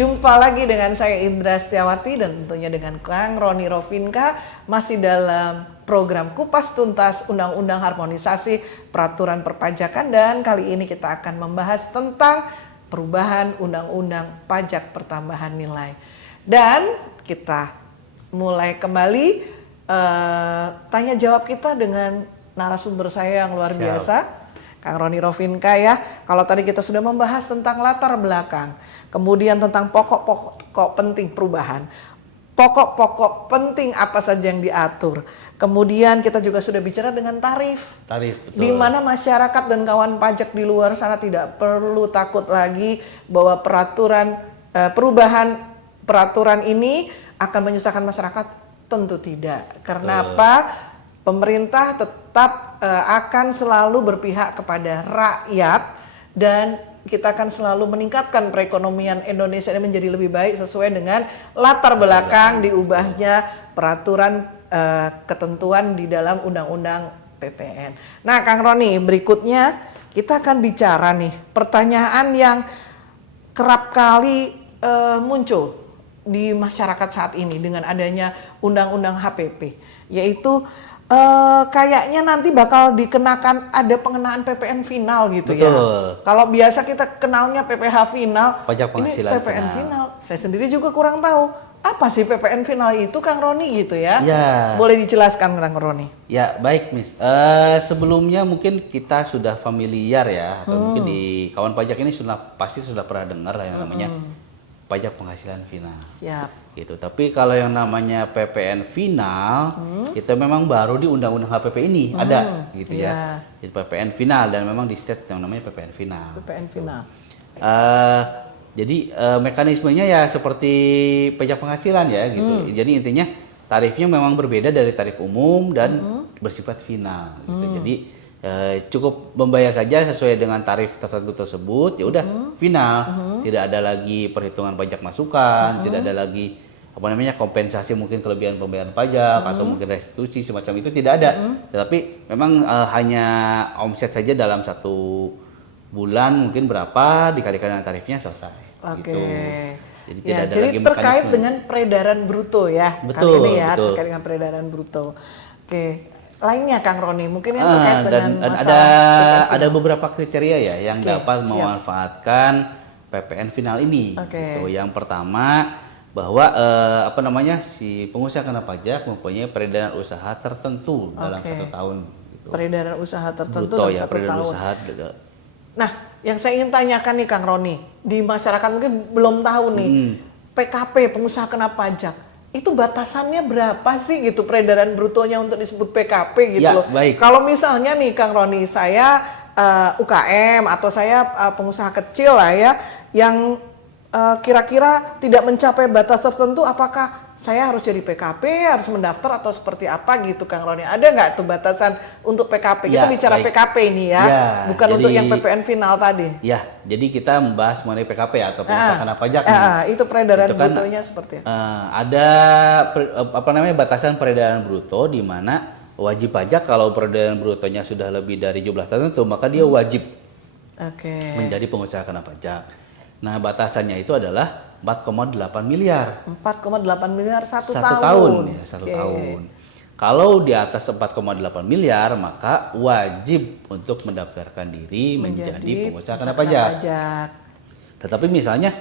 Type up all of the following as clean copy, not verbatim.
Jumpa lagi dengan saya Indra Setiawati dan tentunya dengan Kang Roni Rovinka masih dalam program Kupas Tuntas Undang-Undang Harmonisasi Peraturan Perpajakan, dan kali ini kita akan membahas tentang perubahan Undang-Undang Pajak Pertambahan Nilai. Dan kita mulai kembali tanya jawab kita dengan narasumber saya yang luar biasa, Kang Roni Rovinka ya. Kalau tadi kita sudah membahas tentang latar belakang, kemudian tentang pokok-pokok penting perubahan, pokok-pokok penting apa saja yang diatur. Kemudian kita juga sudah bicara dengan tarif. Betul. Di mana masyarakat dan kawan pajak di luar sana tidak perlu takut lagi bahwa perubahan peraturan ini akan menyusahkan masyarakat. Tentu tidak. Karena apa? Pemerintah tetap akan selalu berpihak kepada rakyat, dan kita akan selalu meningkatkan perekonomian Indonesia ini menjadi lebih baik sesuai dengan latar belakang diubahnya peraturan ketentuan di dalam Undang-Undang PPN. Nah, Kang Roni, berikutnya kita akan bicara nih pertanyaan yang kerap kali muncul di masyarakat saat ini dengan adanya Undang-Undang HPP, yaitu kayaknya nanti bakal dikenakan ada pengenaan PPN final gitu. Betul. Ya. Kalau biasa kita kenalnya PPH final, pajak penghasilan ini PPN final. Saya sendiri juga kurang tahu apa sih PPN final itu, Kang Roni gitu ya. Ya. Boleh dijelaskan, Kang Roni? Ya, baik, Miss. Sebelumnya mungkin kita sudah familiar ya, atau mungkin di kawan pajak ini pasti sudah pernah dengar yang namanya pajak penghasilan final. Siap. Gitu. Tapi kalau yang namanya PPN final, itu memang baru di Undang-Undang HPP ini ada, gitu ya. Itu PPN final, dan memang di state yang namanya PPN final. PPN final. Jadi mekanismenya ya seperti pajak penghasilan ya, gitu. Jadi intinya tarifnya memang berbeda dari tarif umum dan bersifat final. Gitu. Jadi cukup membayar saja sesuai dengan tarif tertentu tersebut, ya udah final. Tidak ada lagi perhitungan pajak masukan, tidak ada lagi kompensasi mungkin kelebihan pembayaran pajak atau mungkin restitusi semacam itu, tidak ada. Tetapi memang hanya omset saja dalam satu bulan mungkin berapa dikalikan dengan tarifnya, selesai. Oke. Gitu. Jadi ya, tidak ada jadi lagi terkait mekanisme dengan peredaran bruto ya. Betul, kali ini ya, betul. terkait dengan peredaran bruto. Oke. Lainnya, Kang Roni, mungkin yang terkait dengan dan masalah ada beberapa kriteria ya yang dapat siap. memanfaatkan PPN final ini. Gitu. Yang pertama, bahwa si pengusaha kena pajak mempunyai peredaran usaha tertentu dalam 1 tahun. Gitu. Peredaran usaha tertentu bruto, dalam 1 tahun. Usaha. Nah, yang saya ingin tanyakan nih, Kang Roni, di masyarakat mungkin belum tahu nih, PKP pengusaha kena pajak. Itu batasannya berapa sih gitu peredaran brutonya untuk disebut PKP gitu ya, loh. Baik. Kalau misalnya nih Kang Roni, saya UKM atau saya pengusaha kecil lah ya, yang kira-kira tidak mencapai batas tertentu, apakah saya harus jadi PKP, harus mendaftar atau seperti apa gitu, Kang Roni? Ada nggak tuh batasan untuk PKP? Kita bicara baik. PKP ini ya, bukan jadi, untuk yang PPN final tadi. Ya, jadi kita membahas mengenai PKP atau pengusaha kena pajak. Itu peredaran brutonya seperti apa? Ada batasan peredaran bruto di mana wajib pajak kalau peredaran brutonya sudah lebih dari jumlah tertentu, maka dia wajib menjadi pengusaha kena pajak. Nah, batasannya itu adalah 4,8 miliar. 4,8 miliar satu tahun. Ya, 1 tahun. Kalau di atas 4,8 miliar, maka wajib untuk mendaftarkan diri menjadi pengusaha kena pajak. Tetapi misalnya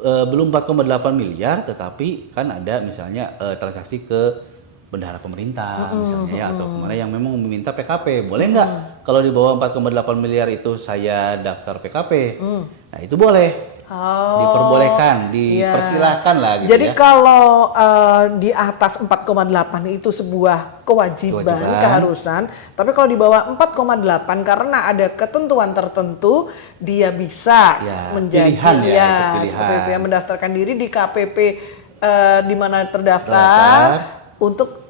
belum 4,8 miliar, tetapi kan ada misalnya transaksi ke bendahara pemerintah misalnya ya, atau kemana yang memang meminta PKP, boleh nggak kalau di bawah 4,8 miliar itu saya daftar PKP? Nah, itu boleh, diperbolehkan, dipersilahkan lah gitu. Jadi kalau di atas 4,8 itu sebuah kewajiban, keharusan, tapi kalau di bawah 4,8 karena ada ketentuan tertentu, dia bisa menjadi pilihan. Seperti itu ya, mendaftarkan diri di KPP di mana terdaftar untuk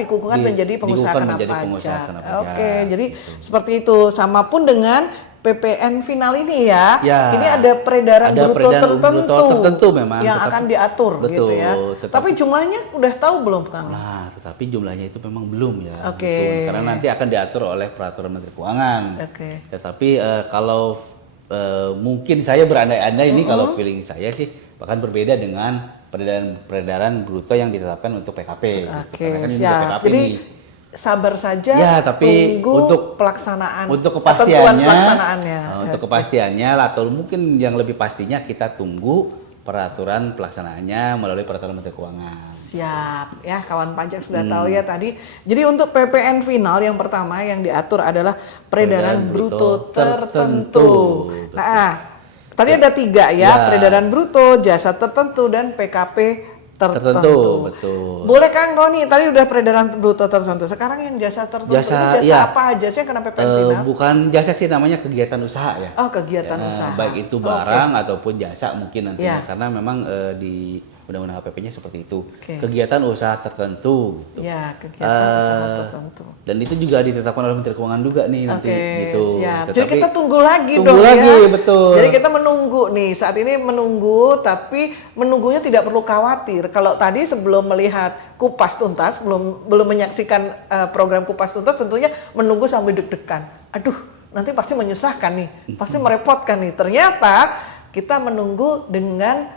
dikukuhkan menjadi pengusaha kena pajak. Oke, jadi seperti itu. Sama pun dengan PPN final ini ya. Ini ada peredaran bruto tertentu memang yang akan diatur. Betul, gitu ya. Tapi jumlahnya udah tahu belum, Kang? Nah, tetapi jumlahnya itu memang belum ya. Karena nanti akan diatur oleh peraturan Menteri Keuangan. Tetapi kalau mungkin saya berandai-andai ini kalau feeling saya sih bahkan berbeda dengan peredaran bruto yang ditetapkan untuk PKP. Oke, Karena kan ini siap. PKP Jadi nih. sabar saja, Ya, tapi tunggu untuk pelaksanaan, untuk ketentuan kepastiannya, pelaksanaannya. untuk kepastiannya atau mungkin yang lebih pastinya kita tunggu peraturan pelaksanaannya melalui peraturan Menteri Keuangan. Siap, ya kawan pajak sudah tahu ya tadi. Jadi untuk PPN final yang pertama yang diatur adalah peredaran bruto tertentu. Nah, tadi ada 3 ya, peredaran bruto, jasa tertentu, dan PKP tertentu. Betul. Boleh Kang Roni, tadi udah peredaran bruto tertentu. Sekarang yang jasa tertentu itu jasa apa aja sih yang kena PPN final? Bukan jasa sih, namanya kegiatan usaha ya. Oh, kegiatan usaha. Baik itu barang ataupun jasa mungkin nantinya. Karena memang di Undang-Undang HPP-nya seperti itu. Kegiatan usaha tertentu gitu. Ya, kegiatan usaha tertentu. Dan itu juga ditetapkan oleh Menteri Keuangan juga nih nanti gitu. Siap. Jadi Jadi kita tunggu lagi tunggu dong lagi, ya. betul. Jadi kita menunggu nih. Saat ini menunggu, tapi menunggunya tidak perlu khawatir. Kalau tadi sebelum melihat kupas tuntas, belum menyaksikan program kupas tuntas, tentunya menunggu sambil deg-degan. Aduh, nanti pasti menyusahkan nih, pasti merepotkan nih. Ternyata kita menunggu dengan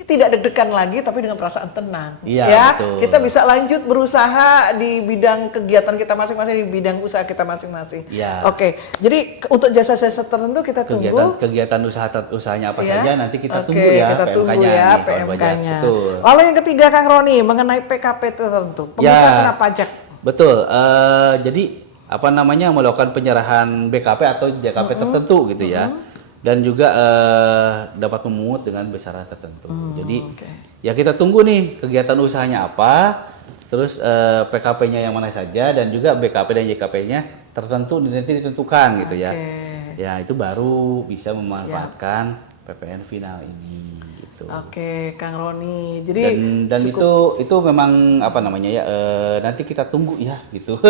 tidak deg-degan lagi, tapi dengan perasaan tenang. Iya, ya, betul. kita bisa lanjut berusaha di bidang kegiatan kita masing-masing, di bidang usaha kita masing-masing. Iya. Oke, jadi untuk jasa-jasa tertentu kita tunggu. Kegiatan usahanya apa Ya. saja nanti kita Oke, tunggu ya kita tunggu ya nih, kawan pajak. PMK-nya. Betul. Lalu yang ketiga Kang Roni mengenai PKP tertentu, pengusaha kena pajak. Betul. Jadi apa namanya melakukan penyerahan BKP atau JKP tertentu gitu ya. Dan juga dapat memungut dengan besaran tertentu. Jadi ya kita tunggu nih kegiatan usahanya apa, terus PKP-nya yang mana saja, dan juga BKP dan JKP-nya tertentu nanti ditentukan gitu ya. Ya itu baru bisa memanfaatkan PPN final ini. Gitu. Oke, Kang Roni. Jadi dan itu memang apa namanya ya nanti kita tunggu ya gitu.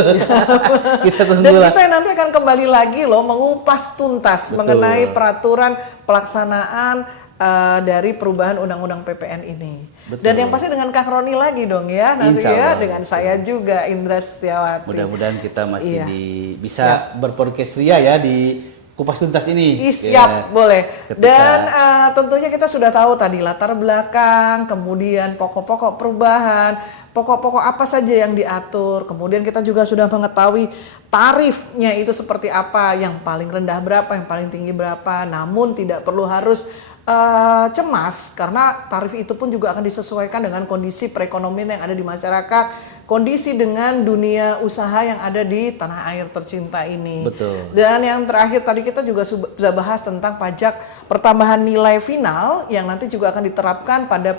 Kita tunggu dan lah. kita nanti akan kembali lagi loh mengupas tuntas mengenai peraturan pelaksanaan dari perubahan undang-undang PPN ini. Betul. Dan yang pasti dengan Kang Roni lagi dong ya nanti Insya ya Allah, dengan saya juga Indra Setiawati. Mudah-mudahan kita masih bisa berpodcast ria ya di kupas tuntas ini. Siap, boleh. Dan tentunya kita sudah tahu tadi latar belakang, kemudian pokok-pokok perubahan, pokok-pokok apa saja yang diatur. Kemudian kita juga sudah mengetahui tarifnya itu seperti apa, yang paling rendah berapa, yang paling tinggi berapa. Namun tidak perlu harus cemas karena tarif itu pun juga akan disesuaikan dengan kondisi perekonomian yang ada di masyarakat, kondisi dengan dunia usaha yang ada di tanah air tercinta ini. Betul. Dan yang terakhir tadi kita juga sudah bahas tentang pajak pertambahan nilai final yang nanti juga akan diterapkan pada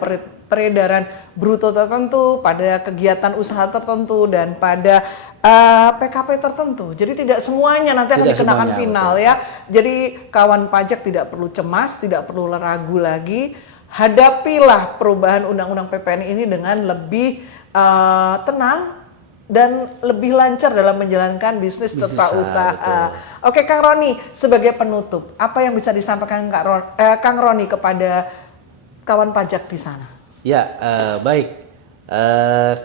peredaran bruto tertentu, pada kegiatan usaha tertentu, dan pada PKP tertentu. Jadi tidak semuanya nanti akan dikenakan final ya. Jadi kawan pajak tidak perlu cemas, tidak perlu ragu lagi. Hadapilah perubahan undang-undang PPN ini dengan lebih tenang dan lebih lancar dalam menjalankan bisnis serta usaha. Oke, Kang Roni, sebagai penutup, apa yang bisa disampaikan Kang Roni kepada kawan pajak di sana? Ya, baik.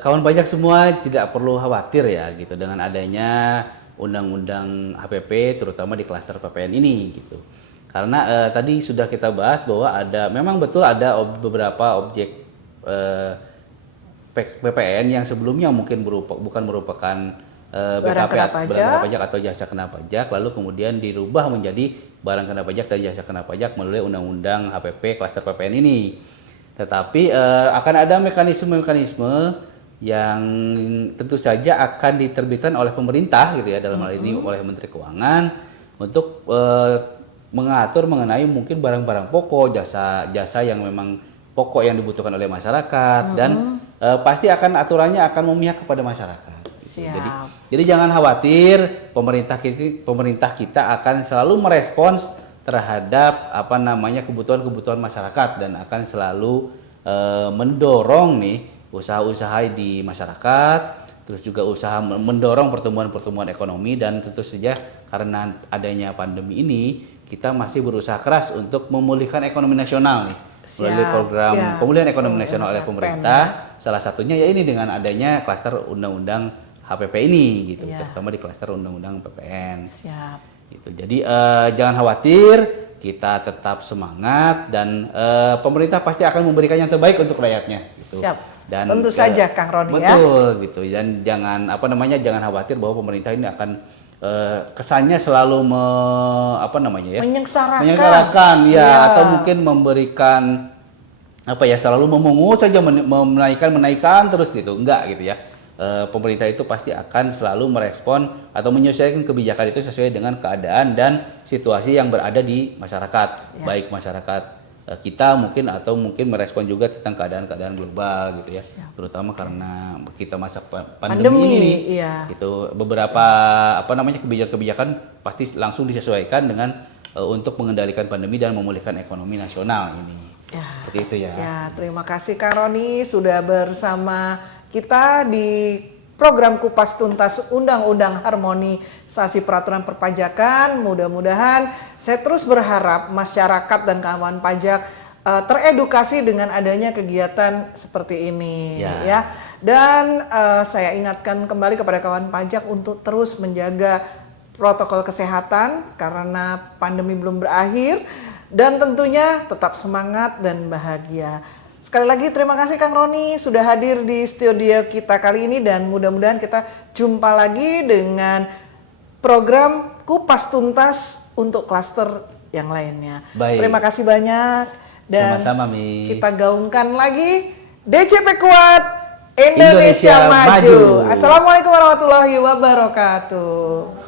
Kawan pajak semua tidak perlu khawatir ya gitu dengan adanya undang-undang HPP terutama di klaster PPN ini gitu. Karena tadi sudah kita bahas bahwa memang betul ada beberapa objek PPN yang sebelumnya mungkin bukan merupakan BKP barang kena pajak atau jasa kena pajak, lalu kemudian dirubah menjadi barang kena pajak dan jasa kena pajak melalui undang-undang HPP klaster PPN ini. Tetapi akan ada mekanisme-mekanisme yang tentu saja akan diterbitkan oleh pemerintah gitu ya, dalam hal ini oleh Menteri Keuangan untuk mengatur mengenai mungkin barang-barang pokok, jasa yang memang pokok yang dibutuhkan oleh masyarakat dan pasti aturannya akan memihak kepada masyarakat. Jadi jangan khawatir, pemerintah kita akan selalu merespons terhadap kebutuhan-kebutuhan masyarakat dan akan selalu mendorong nih usaha-usaha di masyarakat, terus juga usaha mendorong pertumbuhan ekonomi, dan tentu saja karena adanya pandemi ini kita masih berusaha keras untuk memulihkan ekonomi nasional nih melalui program pemulihan ekonomi nasional oleh pemerintah. Salah satunya ya ini dengan adanya klaster undang-undang HPP ini gitu, terutama di klaster undang-undang PPN. Siap. Gitu. Jadi jangan khawatir, kita tetap semangat dan pemerintah pasti akan memberikan yang terbaik untuk rakyatnya. Gitu. Siap. Dan tentu saja Kang Roni ya. Betul gitu. Dan jangan jangan khawatir bahwa pemerintah ini akan kesannya selalu menyengsarakan ya, Iya. atau mungkin memberikan selalu memungut saja, menaikkan terus gitu. Enggak gitu ya. Pemerintah itu pasti akan selalu merespon atau menyesuaikan kebijakan itu sesuai dengan keadaan dan situasi yang berada di masyarakat, baik masyarakat kita mungkin atau mungkin merespon juga tentang keadaan-keadaan global gitu ya. Terutama karena kita masa pandemi ini gitu, beberapa kebijakan-kebijakan pasti langsung disesuaikan dengan untuk mengendalikan pandemi dan memulihkan ekonomi nasional ini. Seperti itu ya. Ya, terima kasih Kang Roni sudah bersama kita di program Kupas Tuntas Undang-Undang Harmonisasi Peraturan Perpajakan. Mudah-mudahan saya terus berharap masyarakat dan kawan pajak teredukasi dengan adanya kegiatan seperti ini ya. Dan saya ingatkan kembali kepada kawan pajak untuk terus menjaga protokol kesehatan karena pandemi belum berakhir. Dan tentunya tetap semangat dan bahagia. Sekali lagi terima kasih Kang Roni sudah hadir di studio kita kali ini dan mudah-mudahan kita jumpa lagi dengan program Kupas Tuntas untuk klaster yang lainnya. Baik. Terima kasih banyak dan sama-sama, Mi. kita gaungkan lagi DCP Kuat Indonesia Maju. Assalamualaikum warahmatullahi wabarakatuh.